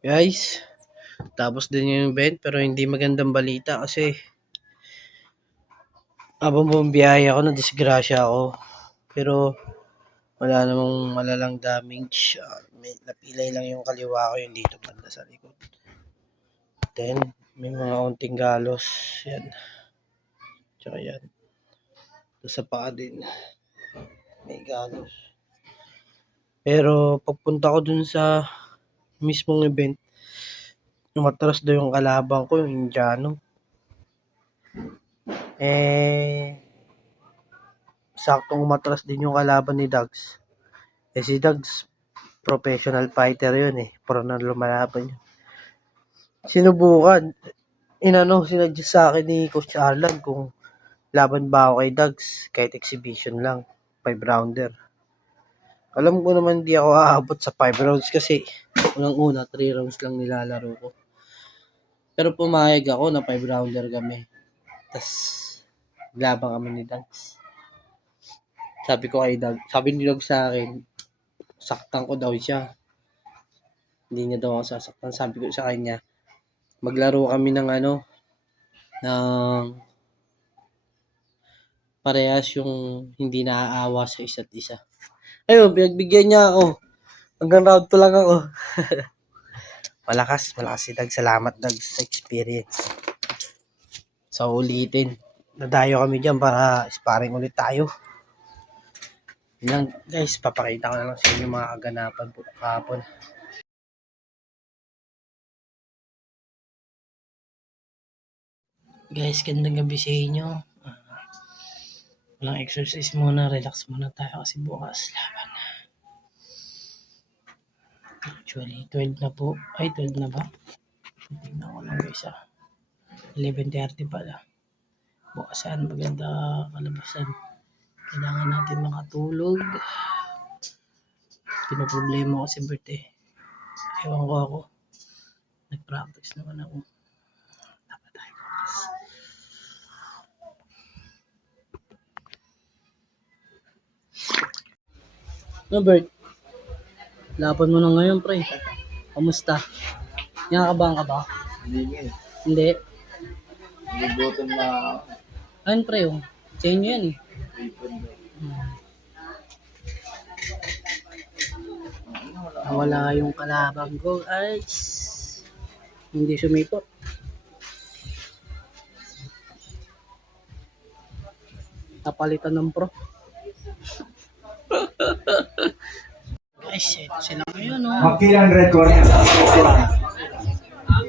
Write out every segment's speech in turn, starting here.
Guys, tapos din yung event pero hindi magandang balita kasi habang bumabiyaya ako nadisgrasya ako. Pero wala namang malalang damage. May napilay lang yung kaliwa ko yung dito banda sa likod. Then may mga unting galos. Yan. Tsaka yan. Sa paa din. May galos. Pero pagpunta ko dun sa mismong event, umatras daw yung kalabang ko, yung Indiano. Saktong umatras din yung kalaban ni Dags. Si Dags, professional fighter yun pro na lumalaban yun. Sinubukan. Sinuggest sa akin ni Coach Arlan kung laban ba ako kay Dags, kahit exhibition lang, 5-rounder. Alam ko naman di ako aabot sa 5 rounds kasi unang-una 3 rounds lang nilalaro ko. Pero pumayag ako na 5-rounder kami. Tapos laban kami ni Dags. Sabi ko kay Dag, sabi ni Dag sa akin, saktan ko daw siya. Hindi niya daw ako sasaktan. Sabi ko sa kanya, maglaro kami ng ng parehas yung hindi naaawa sa isa't isa. Ayun, pinagbigyan niya ako. Hanggang round 2 lang ako. malakas si Dag. Salamat Dag sa experience. So ulitin. Nadayo kami dyan para sparring ulit tayo. Yan guys, papakita ko na lang sa inyo mga kaganapan po kahapon. Guys, gandang gabi sa inyo. Walang exercise muna, relax muna tayo kasi bukas laban na. Actually, 12 na po. Ay, 12 na ba? Tingnan ko lang guys 11:30 pala. Bukasan, maganda kalabasan. Kailangan natin makatulog. Pinoproblema ko si birthday. Ewan ko ako. Nag-practice naman ako. Dapat tayo bukas. No, Bert? Laban mo na ngayon, pre. Kamusta? Nakakabahan ka ba? Hindi. Nagugutom na. Ayun, pre. Sa inyo yan Nawala yung kalabang ko. Ay, hindi sumipot. Napalitan ng pro. Guys, ito sila ngayon, Makilan red corner.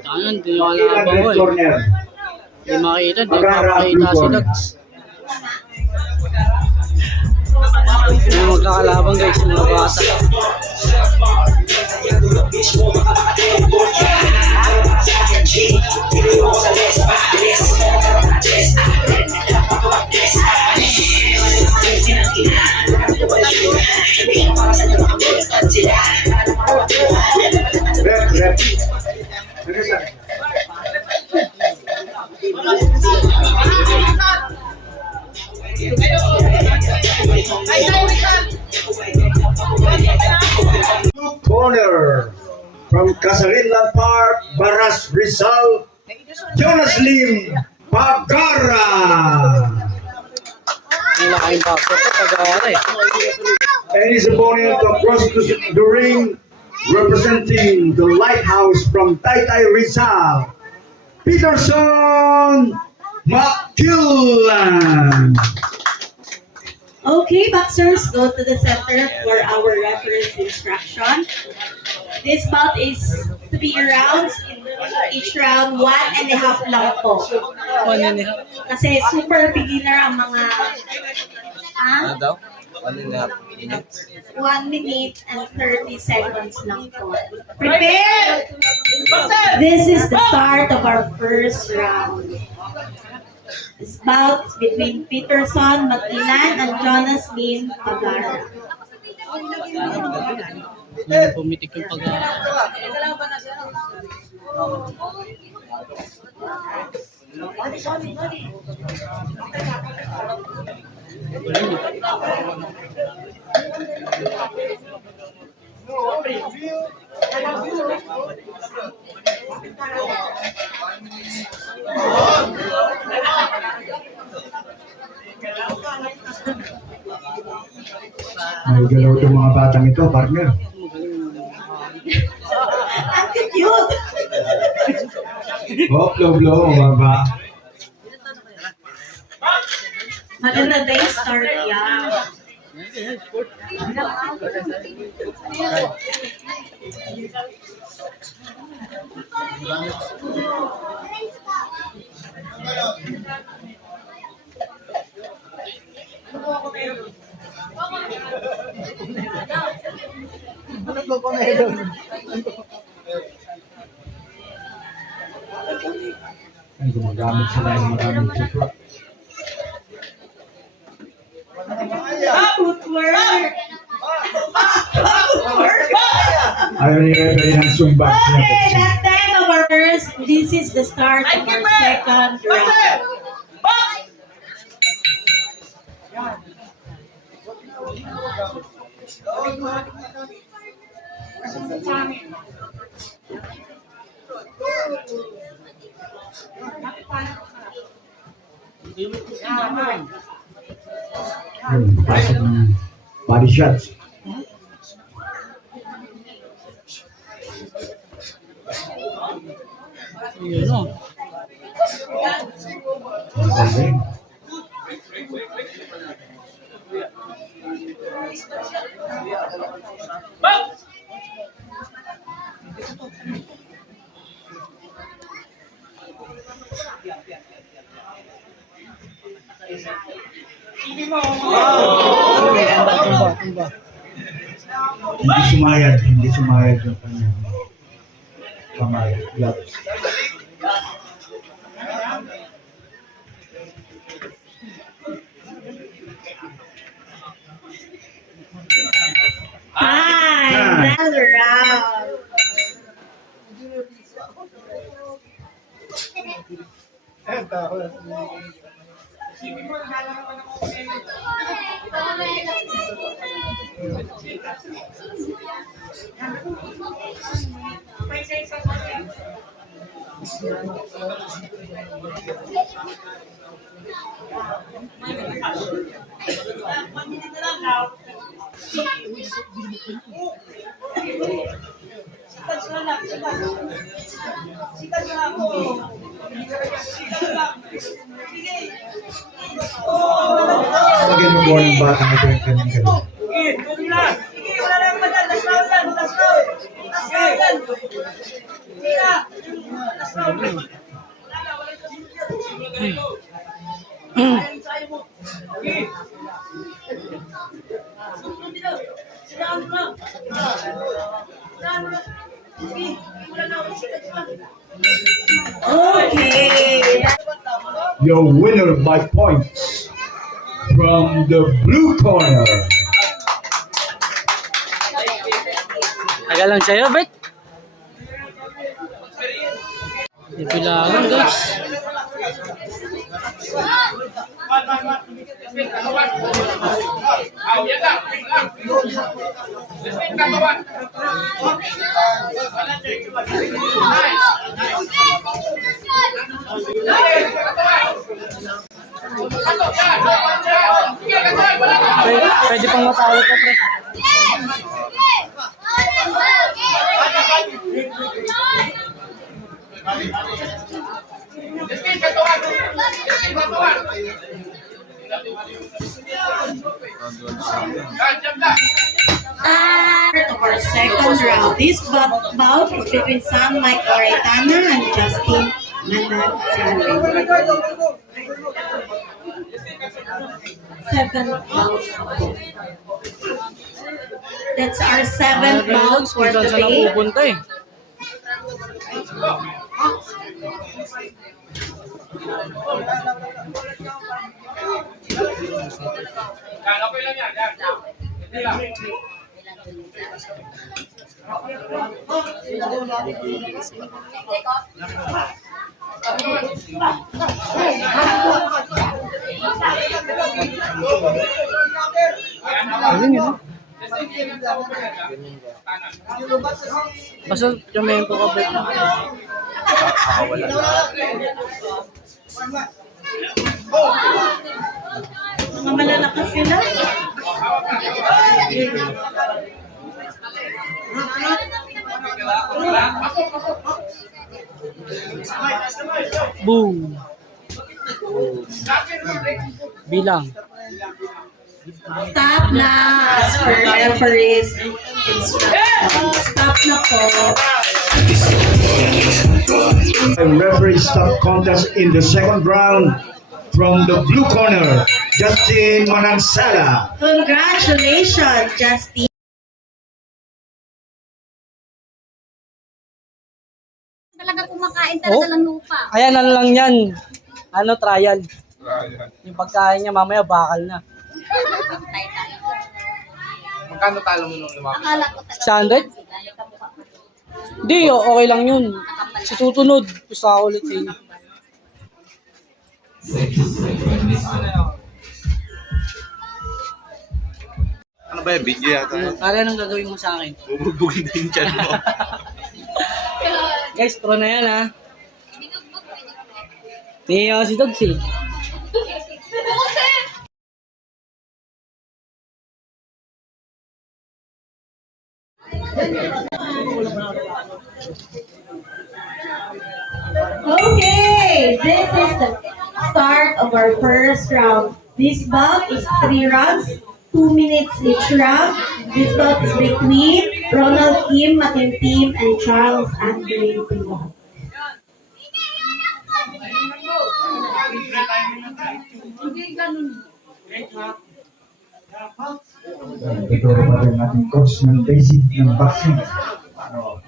Tanan, hindi yung kalabang ko Hindi makita, hindi makakita si Dags. Yung magkakalabang guys, mga bata. Rep. Corner from Casarinlan Park, Baras Rizal, Jonas Lim Pagara. And his opponent across the ring, representing the Lighthouse from Taytay Rizal, Peterson McKillan. Okay, boxers, go to the center for our reference instruction. This bout is to be rounds. In each round, 1.5 lang po. 1.5. Kasi super beginner ang mga... Ano daw? 1.5 minutes. 1 minute and 30 seconds lang po. Prepare! This is the start of our first round. This bout between Peterson McKillan and Jonas Lim Pagara. Pumitik yung May galaw itong mga batang ito, partner. Ang cute! Oh, blow, mga ba? Maganda day start yan. Ay, gumagamit sila ng maraming support. Footwork! Ayaw ni referee ng Zumba. Okay, that's the end of our first. This is the start of our second round. Pasok ng body shots. Okay. Hindi sumayad yung kanyang kamay, gloves. Another round. Lagyan mo ng bata ito yung kanyang galing. Okay. Your winner by points from the blue corner. Tagal lang sa'yo, Bet. Ipilangan, guys. Pwede pang matawag ka, pre. Start of our second round. This bout is between San Mike Oretana and Justin Mananzari. Seventh bout. That's our seventh bout for Kung saan the saan day. napupunta eh. Ayun yun. Basta yung ko ka ba? Mga malalakas sila. Boom! Bilang. Stop na as per referees instructions. Stop na po. Referee stop contest in the second round from the blue corner, Justin Manansala. Congratulations, Justin. Talaga kumakain talaga ng lupa. Ayan, ano lang yan. Ano, trial. Yung pagkain niya, mamaya bakal na. Magkano talo mo nung lumaki? Akala ko talaga. 600? Hindi, okay lang yun. Susunod. Gusto ako ulit sa inyo. Ano ba yung video yata? Para anong gagawin mo sa akin? Bubugbugin din yung chan mo. Guys, pro na yan ha. Tingnan si Dogs eh. Okay, this is the start of our first round. This bout is 3 rounds, 2 minutes each round. This bout is between Ronald Kim Matimtim and Charles Andre Pilon. Ituro pa rin natin coach ng basic ng boxing. Ano?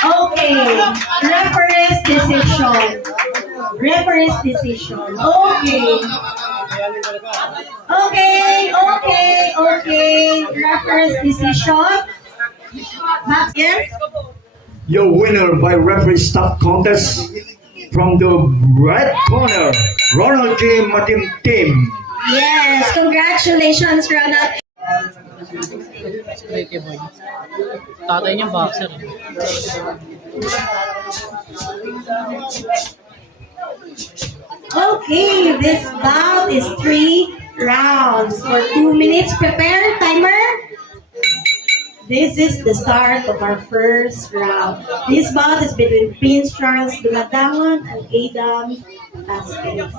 Okay, referee's decision. Referee's decision. Okay. Okay. Referee's decision. Max, yes? Your winner by referee stop contest from the red corner, Ronald K. Matimtim. Yes, congratulations, Ronald. Pretty boy. Tatay niya boxer. Okay, this bout is 3 rounds for 2 minutes. Prepare, timer. This is the start of our first round. This bout is between Prince Charles Duladangon and Adam Vasquez.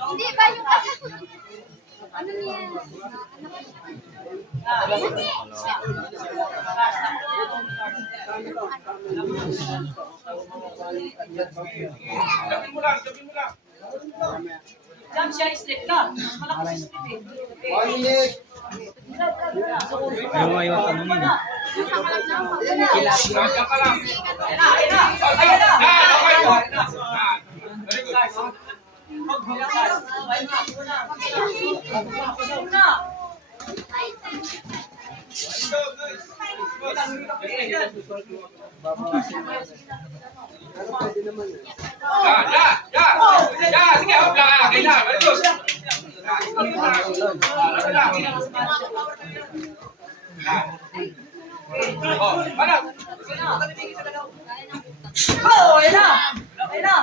Hindi ba yung kasi? Ano niya? Jump siya, slip ka. Malakas slip eh. Yung mga yung tanong yun. Sige, hop lang. Kailangan. Balitos. Oh, panat. Oh, ayun na! Ayun na!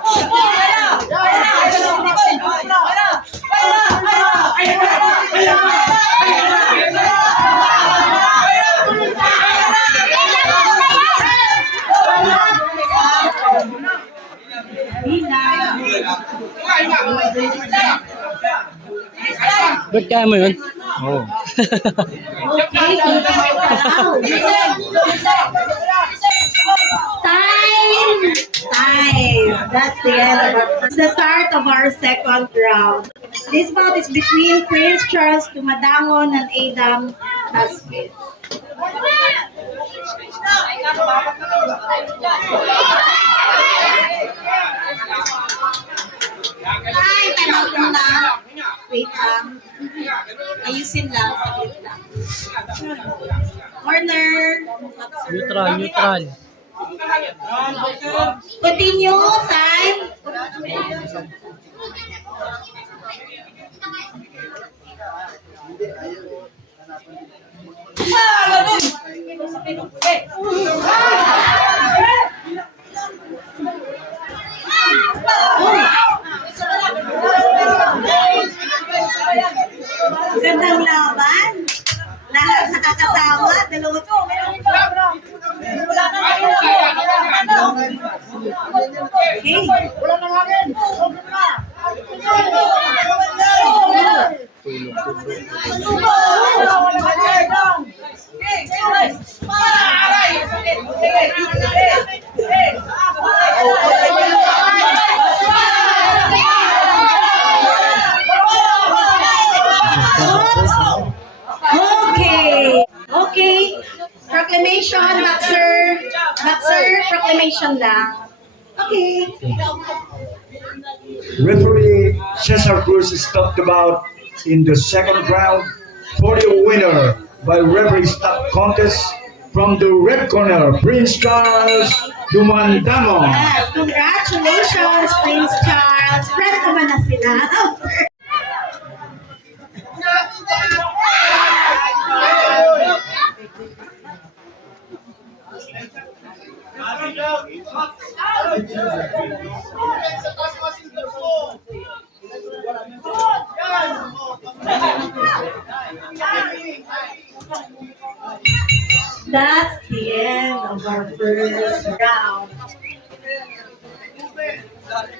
Oh, ayun na! Ayun na! Ayun na! Ba't kaya mo yun? Oo. Okay, time. That's the end of the start of our second round. This bout is between Prince Charles Tumadangon and Adam Tasbit. Ay, time out muna. Wait lang. Ayusin lang. Saglit lang. Corner. Neutral. Continue. Time. Gandang laban. Lahat nakakasama. Dalawa to. Okay. Okay. Proclamation, Boxer, proclamation lang. Okay. Referee Cesar Cruz is talked about in the second round for the winner by referee stop contest from the red corner, Prince Charles Dumandamo. Yes, congratulations, Prince Charles. Friend naman na sila. That's the end of our first round. Sorry.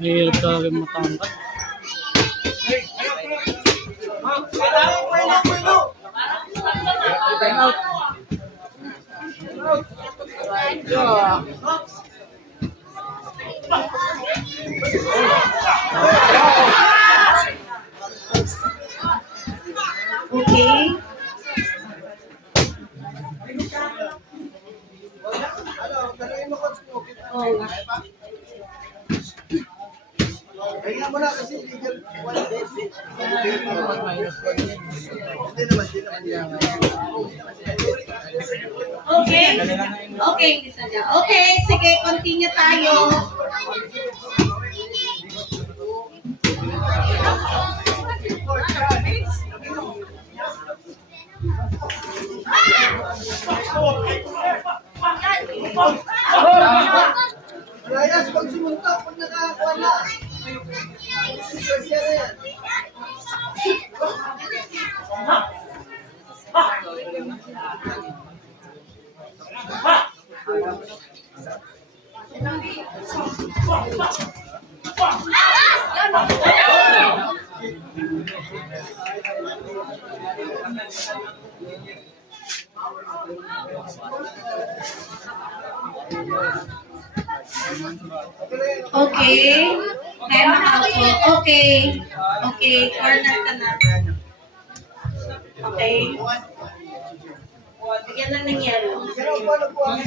Mahirap talaga matangkad. Okay. Oh. Okay? Okay, isa dyan. Okay, sige, continue tayo. Rayas, pag sumunta, pag nakakuha na. Okay. Time out po. Okay. Okay, corner ka na. Okay. Bigyan lang ng yellow. Upuan.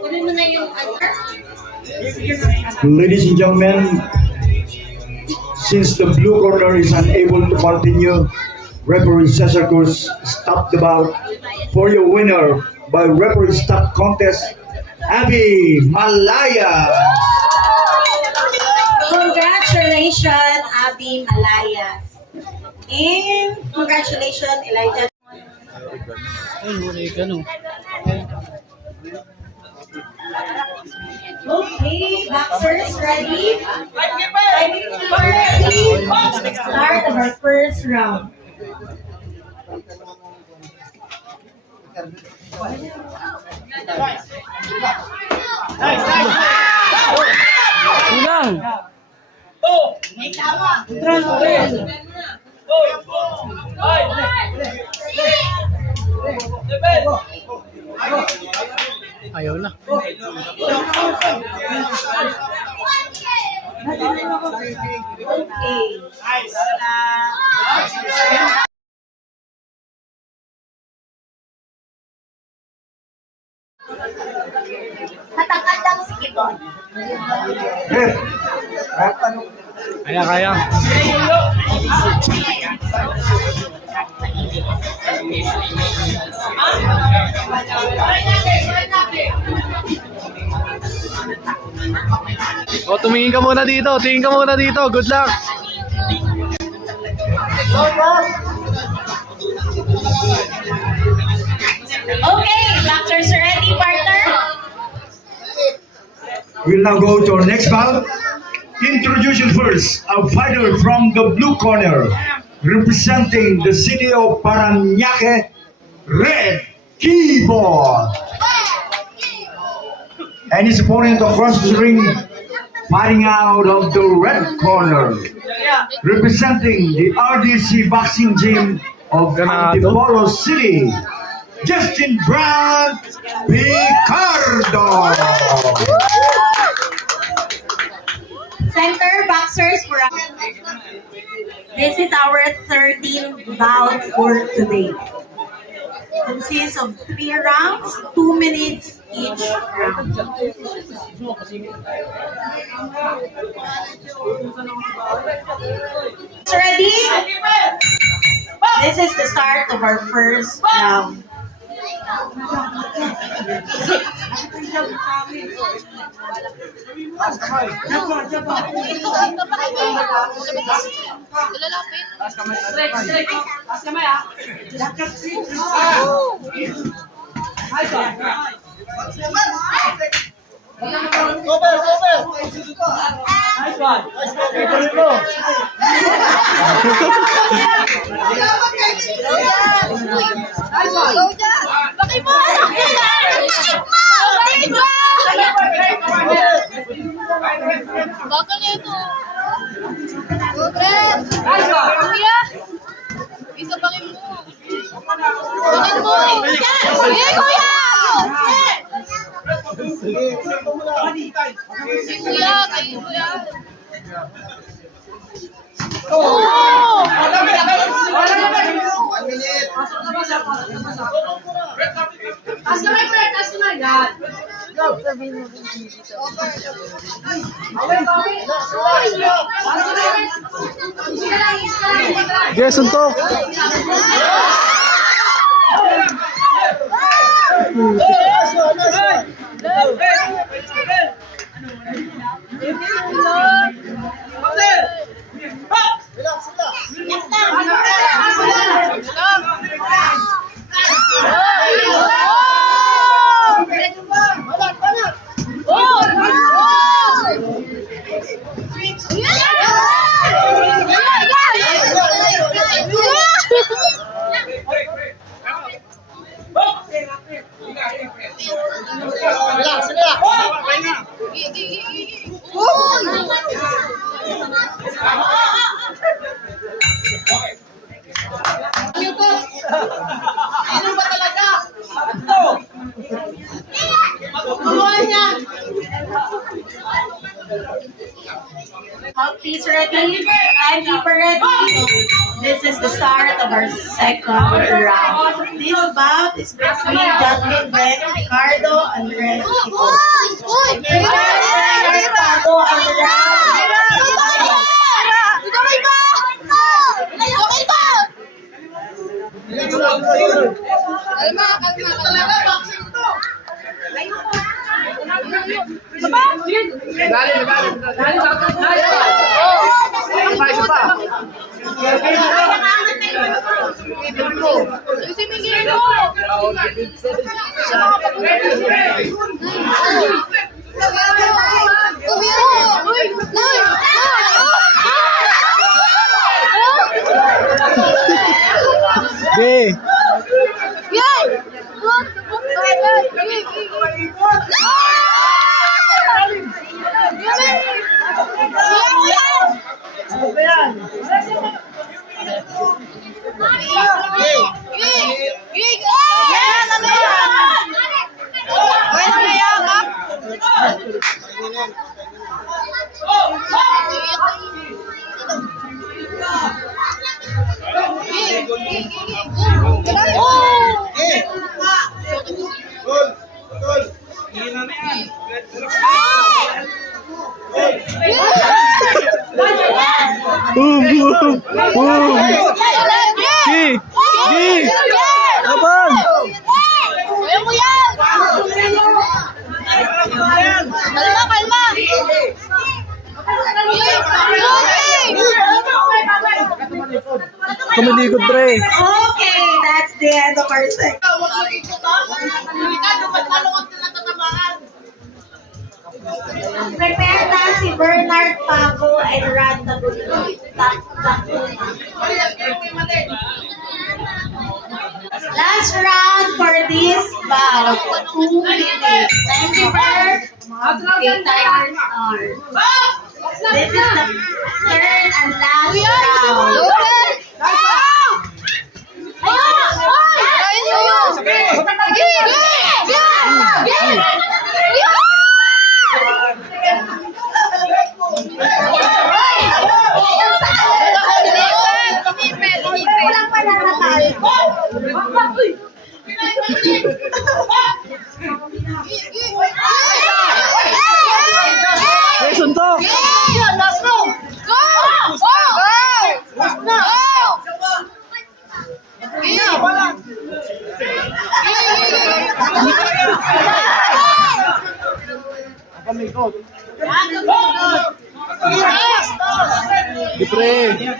Kunin mo na yung Ladies and gentlemen, since the blue corner is unable to continue, referee Cesar Cruz stopped the bout for your winner by referee stop contest, Abby Malaya. Congratulations, Abby Malaya. And congratulations, Elijah. Okay, boxers ready? Ready? Start of our first round. Ayaw na. Okay. Tatangkad lang si Kibon. Kaya. O, tumingin ka muna dito. Tingin ka muna dito. Good luck. Okay, boxers ready, partner? We'll now go to our next bout. Introducing first a fighter from the blue corner, representing the city of Parañaque, Red Keyboard. And his opponent across the ring, fighting out of the red corner, representing the RDC Boxing Gym of Antipolo City, Justin Brand Picardo. Center boxers for us. This is our 13th bout for today. Consists of 3 rounds, 2 minutes each round. Ready? This is the start of our first round. Bakal niya ito. Kuya! Isa bangin mo. Bangin mo! Sige, kuya! Si kuya, kayo kuya. Oh! Taas kamay, pre! Taas kamay! Yan! Yes, suntok. Ano to? Mouthpiece ready? Timekeeper ready? This is the start of our second round. This bout is between Justin Brent, Ricardo, and Red Chico. Prepare Ricardo and round. Be! Boom! Boom! Boom! Gi! Gi! Laban! Kumalikod, pre. Okay, that's the end of our second. Prepare na si Bernard Paco and Ron Taguna. Last round for this bout. 2 minutes. Timekeeper. Okay, timer start. This is the third and last round. Walang pananakal. Hey, suntok! Di, pre. Pre,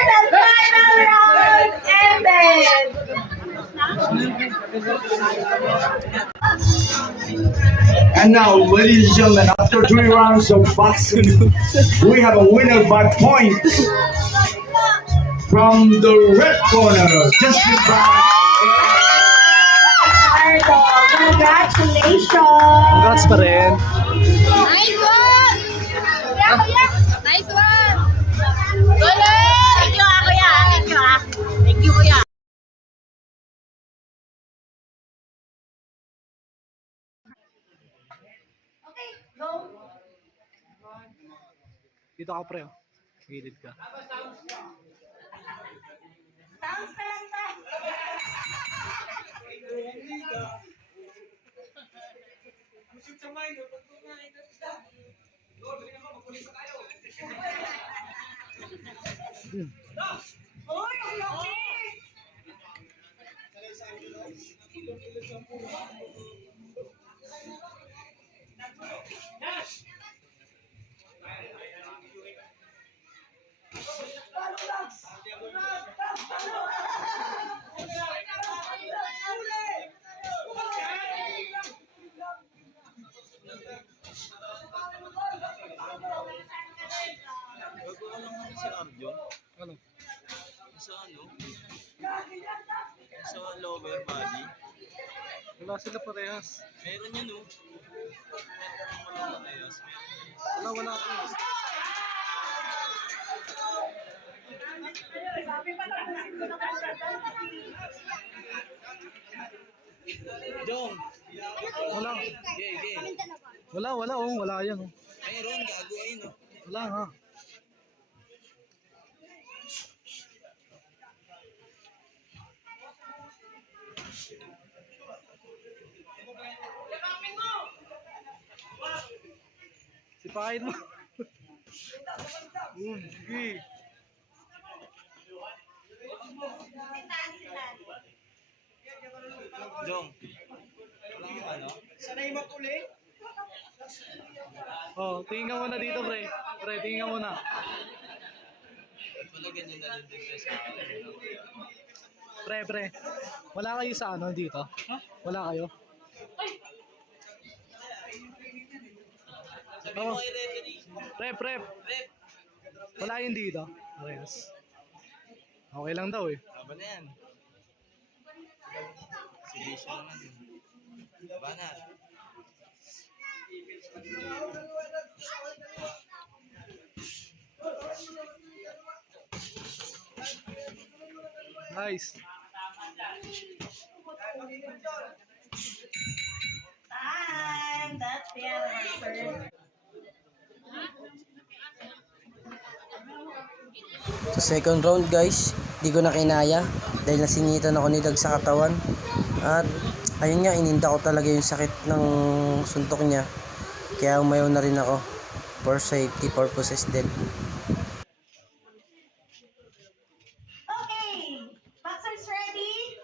last round na yan. And now, ladies and gentlemen, after 3 rounds of boxing, we have a winner by points from the red corner, Justin Brown. Congratulations! Congrats pa rin. Nice one! Nice one! Thank you, kuya. Thank you, Thank you, kuya. Dito ka, pre. Gilid ka. Sounds ka lang ba? Oy, ang laki! Arjo? Ano? Sa ano? Sa lower body? Wala sila parehas. Meron yun oh. Meron wala parehas. Wala ako. Jong! Wala. Gay, gay. Wala oh. Wala yan oh. Meron, gago ayun oh. Wala nga. Sipain mo. Sige. Jong! Wala kang ano? Oh, tingin ka muna dito, pre. Pre, tingin ka muna. Wala ganyan na rin din sa akin. Pre. Wala kayo sa ano dito? Wala kayo? Sabi mo kay referee. Pre. Rep! Wala yun dito. Yes. Okay lang daw eh. Laban na yan. Exhibition naman yun. Labanan. Nice. Time! That's the end of our first. Sa second round guys, di ko na kinaya dahil nasingitan ako ni Dag sa katawan. At ayun nga, ininda ko talaga yung sakit ng suntok niya. Kaya umayaw na rin ako for safety purposes din. Okay! Boxers ready?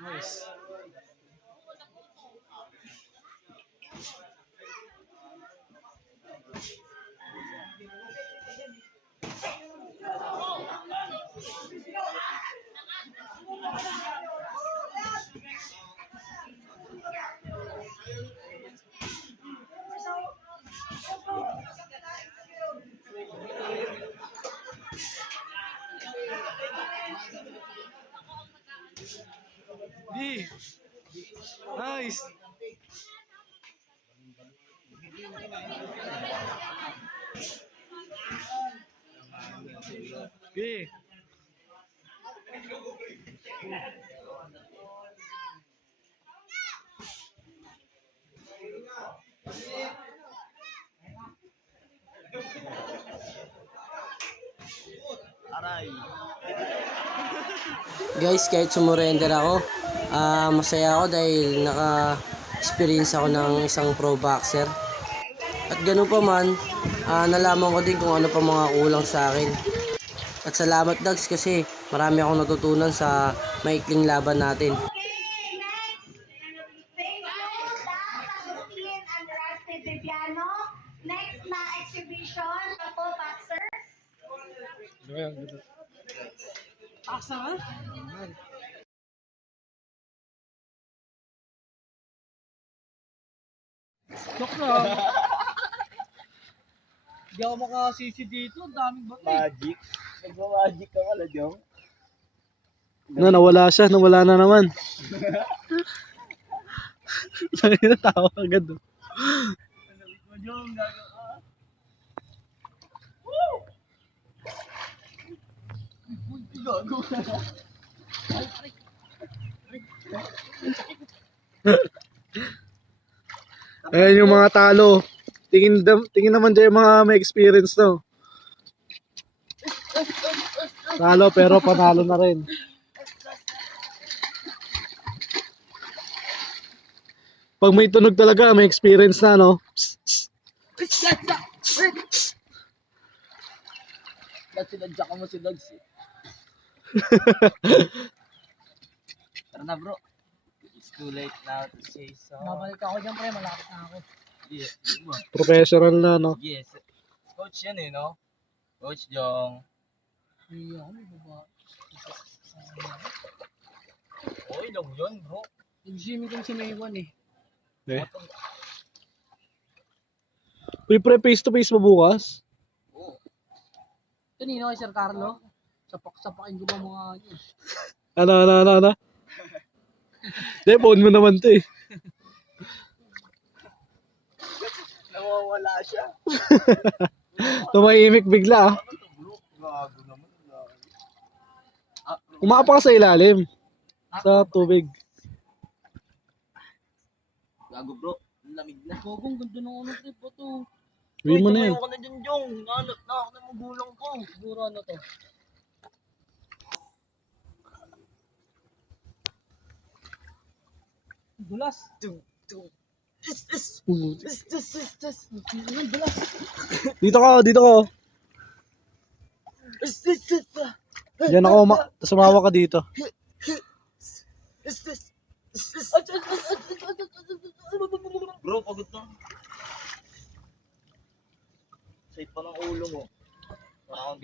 Nice. D. Nice. B. Aray! Guys, kahit sumurrender ako, masaya ako dahil naka-experience ako ng isang pro boxer. At ganun pa man, nalaman ko din kung ano pa mga kulang sa akin. At salamat Dags kasi marami akong natutunan sa maikling laban natin. Okay, next. Thank you, Dax Agustin and Rusty Viviano. Next na exhibition, ako, boxers. Tok na. Hindi ako makasisi dito. Ang daming bato. Magic? Nagma-magic ka pala, Jong? Nawala siya. Nawala na naman. Tawa agad. Ayan yung mga talo. Tingin naman dyan yung mga may experience to. Talo pero panalo na rin. Pag may tunog talaga, may experience na, no? Ba't sinadya ka mo si Dogs eh? Tara na bro. It's too late now to say so. Babalik ako dyan, pre. Malapit na ako. Yes. Professional na, no? Yes. Coach yan eh, no? Coach Jong. Hindi ako, may baba. yun, bro. Nag-swimming kami sa Maywan eh. Eh. Uy, pre, face to face mo bukas? Kanina kay Sir Carlo. Sapak-sapakin ko pa mga yun. Ano? Hindi, phone mo naman to eh. Nawawala siya. Tumahimik bigla ah. Gago naman. Umapa ka sa ilalim. Sa tubig. Gago, bro. Ang lamig na. Gogong ganda ng ano trip po to. Uwi mo na yan. Tumayo ka na dyan, Jong. Nanot na ako ng magulang ko. Siguro ano to. Dulas. Dito ka. Diyan ako, sumawa ka dito. Bro, pagod na. Sakit pa ng ulo mo. Parang